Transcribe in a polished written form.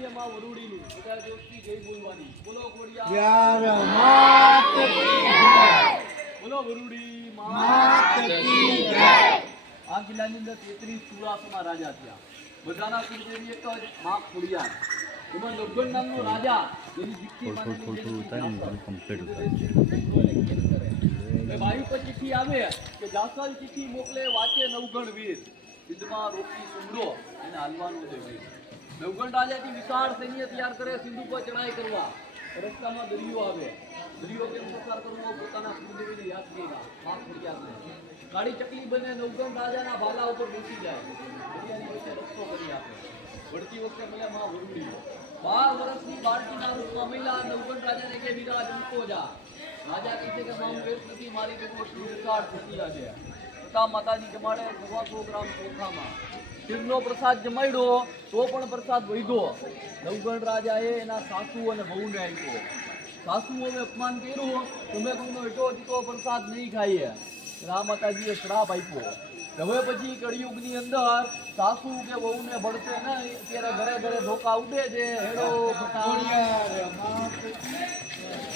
છે માં વરુડીનું બધા જોશથી જય બોલવાની બોલો કોડિયા જય માત કી જય બોલો વરુડી માત કી જય આ કિલ્લાની અંદર 33 સુરાસના રાજા થયા બધાના કુળદેવી એક જ માં ખોડિયાર એમાં નવગણ નામનો રાજા જેની જીતની વાયુ પર ચિઠ્ઠી આવે કે જાસલ ચિઠ્ઠી મોકલે વાંચે નવગણ વીર સિદ્ધમાં રોકી સુમરો અને હાલવાનો દેવી નવગણ રાજાથી વિશાળ સૈન્ય તૈયાર કરે સિંધુ પર ચડાઈ કરવા રસ્તામાં દરિયો આવે દરિયો કેમ પસાર કરવો પોતાના કુળદેવીને યાદ કર્યા માં ખોડિયારને ગાડી ચકલી બને નવગણ રાજાના ભાલા ઉપર બેસી જાય દરિયાની વચ્ચે રસ્તો કરી આપે વળતી વખતે મળે માં વરુડી 12 વર્ષની બાળકીના રૂપમાં મહિલા નવગણ રાજાને કે વિરાજ મૂકો જા રાજા કહે છે કે મામ વેદ નથી મારી બેટો વિશાળ થતી છે તથા માતાજી જમાડે 100 ગ્રામ ચોખામાં શિવનો પ્રસાદ જમાડ્યો તો પણ પ્રસાદ વૈધો નવગણ રાજાએ એના સાસુ અને વહુને આપ્યો સાસુ હવે અપમાન કર્યું તમે કોઈનો એટો જીતો પ્રસાદ નહીં ખાઈએ રામ માતાજીએ શ્રાપ આપ્યો હવે પછી કળિયુગની અંદર સાસુ કે વહુને ભળશે ને ત્યારે ઘરે ઘરે ધોકા ઉડે છે હેડો કોડિયા માત